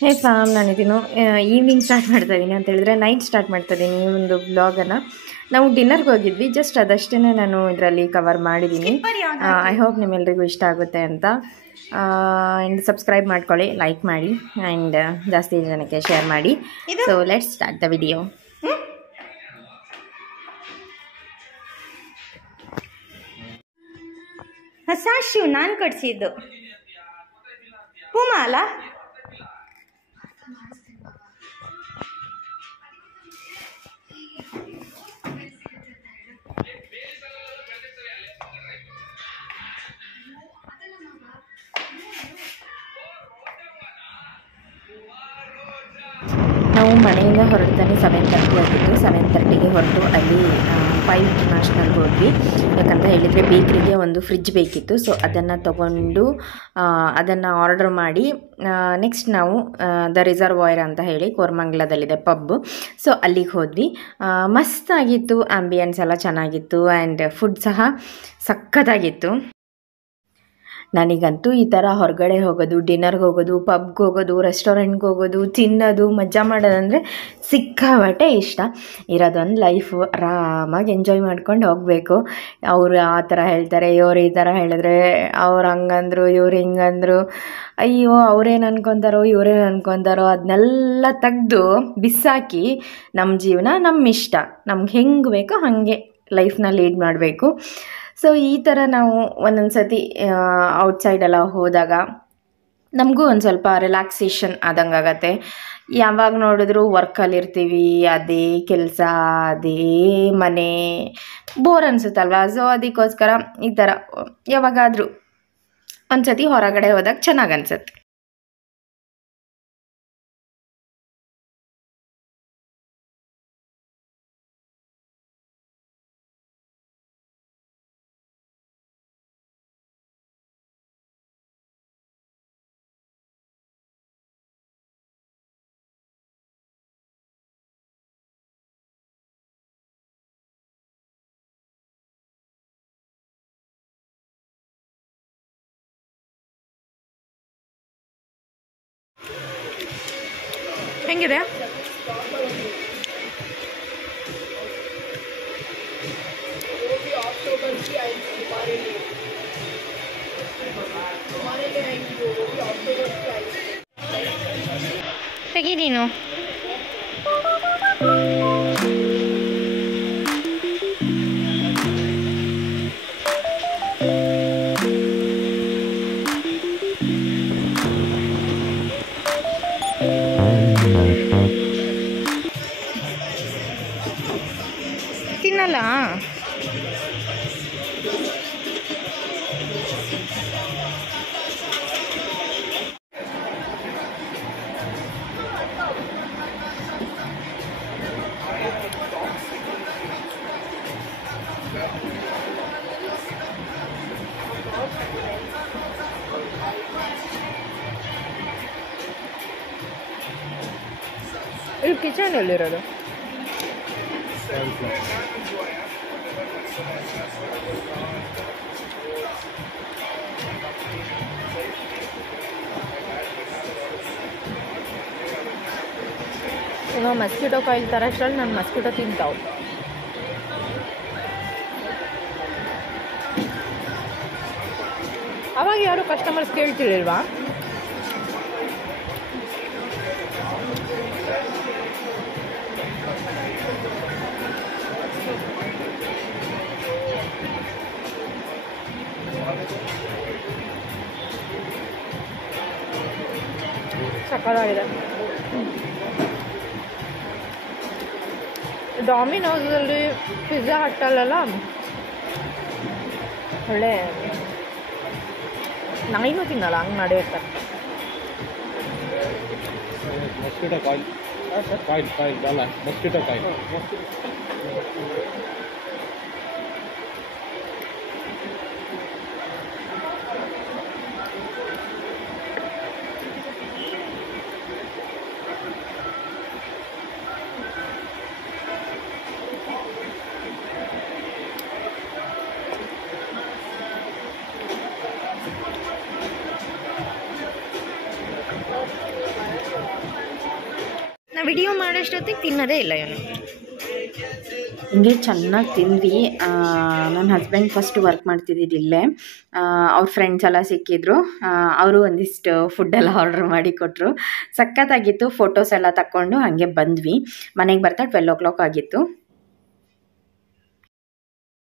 ಹೇ fam, ನಾನಿದ್ದೀನು evening start ಮಾಡ್ತಾ ಇದ್ದೀನಿ ಅಂತ ಹೇಳಿದ್ರೆ ನೈಟ್ ಸ್ಟಾರ್ಟ್ ಮಾಡ್ತಾ ಇದ್ದೀನಿ ಈ ಒಂದು ಬ್ಲಾಗನ್ನು. ನಾವು ಡಿನ್ನರ್ಗೆ ಹೋಗಿದ್ವಿ, ಜಸ್ಟ್ ಅದಷ್ಟೇ ನಾನು ಇದರಲ್ಲಿ ಕವರ್ ಮಾಡಿದ್ದೀನಿ. ಐ ಹೋಪ್ ನಿಮ್ಮೆಲ್ಲರಿಗೂ ಇಷ್ಟ ಆಗುತ್ತೆ ಅಂತ. ಆ್ಯಂಡ್ ಸಬ್ಸ್ಕ್ರೈಬ್ ಮಾಡ್ಕೊಳ್ಳಿ, ಲೈಕ್ ಮಾಡಿ, ಆ್ಯಂಡ್ ಜಾಸ್ತಿ ಜನಕ್ಕೆ ಶೇರ್ ಮಾಡಿ. So let's start the video. ಸಾಶಿವ್ ನಾನು ಕಟ್ಸಿದ್ದು ಪೂಮಾ ಅಲ್ಲ. ನಾವು ಮನೆಯಿಂದ ಹೊರಡ್ತಾನೆ 7:30 ಆಗಿತ್ತು. 7:30ಗೆ ಹೊರಟು ಅಲ್ಲಿ 5 ಇಂಟರ್ನ್ಯಾಷನಲ್ಗೆ ಹೋದ್ವಿ. ಯಾಕಂತ ಹೇಳಿದರೆ ಬೇಕ್ರಿಗೆ ಒಂದು ಫ್ರಿಡ್ಜ್ ಬೇಕಿತ್ತು. ಸೊ ಅದನ್ನು ತಗೊಂಡು ಅದನ್ನು ಆರ್ಡರ್ ಮಾಡಿ ನೆಕ್ಸ್ಟ್ ನಾವು ದ ರಿಸರ್ವಾಯರ್ ಅಂತ ಹೇಳಿ ಕೋರಮಂಗಲದಲ್ಲಿದೆ ಪಬ್. ಸೊ ಅಲ್ಲಿಗೆ ಹೋದ್ವಿ. ಮಸ್ತಾಗಿತ್ತು, ಆ್ಯಂಬಿಯನ್ಸ್ ಎಲ್ಲ ಚೆನ್ನಾಗಿತ್ತು, ಆ್ಯಂಡ್ ಫುಡ್ ಸಹ ಸಖತ್ತಾಗಿತ್ತು. ನನಗಂತೂ ಈ ಥರ ಹೊರಗಡೆ ಹೋಗೋದು, ಡಿನ್ನರ್ಗೆ ಹೋಗೋದು, ಪಬ್ಗೆ ಹೋಗೋದು, ರೆಸ್ಟೋರೆಂಟ್ಗೆ ಹೋಗೋದು, ತಿನ್ನೋದು, ಮಜಾ ಮಾಡೋದಂದರೆ ಸಿಕ್ಕಾಬಟ್ಟೆ ಇಷ್ಟ. ಇರೋದೊಂದು ಲೈಫು, ಆರಾಮಾಗಿ ಎಂಜಾಯ್ ಮಾಡ್ಕೊಂಡು ಹೋಗಬೇಕು. ಅವರು ಆ ಥರ ಹೇಳ್ತಾರೆ, ಇವ್ರು ಈ ಥರ ಹೇಳಿದ್ರೆ, ಅವ್ರು ಹಂಗಂದ್ರು, ಇವ್ರು ಹಿಂಗಂದ್ರು, ಅಯ್ಯೋ ಅವ್ರೇನು ಅನ್ಕೊತಾರೋ ಇವ್ರೇನು ಅನ್ಕೊತಾರೋ ಅದನ್ನೆಲ್ಲ ತೆಗ್ದು ಬಿಸಾಕಿ ನಮ್ಮ ಜೀವನ ನಮ್ಮ ಇಷ್ಟ, ನಮ್ಗೆ ಹೆಂಗೆ ಬೇಕೋ ಹಾಗೆ ಲೈಫ್ನ ಲೀಡ್ ಮಾಡಬೇಕು. ಸೊ ಈ ಥರ ನಾವು ಒಂದೊಂದು ಸತಿ ಔಟ್ಸೈಡೆಲ್ಲ ಹೋದಾಗ ನಮಗೂ ಒಂದು ಸ್ವಲ್ಪ ರಿಲ್ಯಾಕ್ಸೇಷನ್ ಆದಂಗೆ ಆಗತ್ತೆ. ಯಾವಾಗ ನೋಡಿದ್ರು ವರ್ಕಲ್ಲಿರ್ತೀವಿ, ಅದೇ ಕೆಲಸ, ಅದೇ ಮನೆ, ಬೋರ್ ಅನಿಸುತ್ತಲ್ವ. ಸೊ ಅದಕ್ಕೋಸ್ಕರ ಈ ಥರ ಯಾವಾಗಾದರೂ ಒಂದು ಸತಿ ಹೊರಗಡೆ ಹೋದಾಗ ಚೆನ್ನಾಗಿ ಅನಿಸುತ್ತೆ. ಹೆಂಗಿದೆ? ತೆಗಿ ನೀನು. ತಿನ್ನಲ್ಲ. ಇಲ್ಲಿ ಕಿಚನ್ ಎಲ್ಲಿರೋದು? ಈಗ ಮಸ್ಕಿಟೋ ಕಾಯಿಲ್ ತರೋಷ್ಟರಲ್ಲಿ ನಾನು ಮಸ್ಕಿಟೋ ತಿಂತಾವು. ಅವಾಗ ಯಾರು ಕಸ್ಟಮರ್ಸ್ ಕೇಳ್ತಿರ್ಲಿಲ್ವಾ? ಸಕ್ಕತ್ತಾಗಿದೆ. ಡಾಮಿನೋಸಲ್ಲಿ, ಪಿಜ್ಜಾ ಹಟ್ಟಲ್ಲೆಲ್ಲ ಒಳ್ಳೆ ನಾಯಿನೂ ತಿನ್ನಲ್ಲ, ಹಂಗೆ ಮಾಡಿರ್ತಾರೆ. mosquito coil. Coil, dollar. Mosquito coil. Video ಮಾಡೋಷ್ಟೊತ್ತಿಗೆ ತಿನ್ನೋದೇ ಇಲ್ಲ ಇವನು. ಹಿಂಗೆ ಚೆನ್ನಾಗಿ ತಿಂದ್ವಿ. ನನ್ನ ಹಸ್ಬೆಂಡ್ ಫಸ್ಟ್ ವರ್ಕ್ ಮಾಡ್ತಿದ್ದಿದ್ದು ಇಲ್ಲೇ. ಅವ್ರ ಫ್ರೆಂಡ್ಸ್ ಎಲ್ಲ ಸಿಕ್ಕಿದ್ರು. ಅವರು ಒಂದಿಷ್ಟು ಫುಡ್ಡೆಲ್ಲ ಆರ್ಡ್ರ್ ಮಾಡಿ ಕೊಟ್ಟರು. ಸಖತ್ತಾಗಿತ್ತು. ಫೋಟೋಸ್ ಎಲ್ಲ ತಕ್ಕೊಂಡು ಹಾಗೆ ಬಂದ್ವಿ. ಮನೆಗೆ ಬರ್ತಾ 12 o'clock ಆಗಿತ್ತು.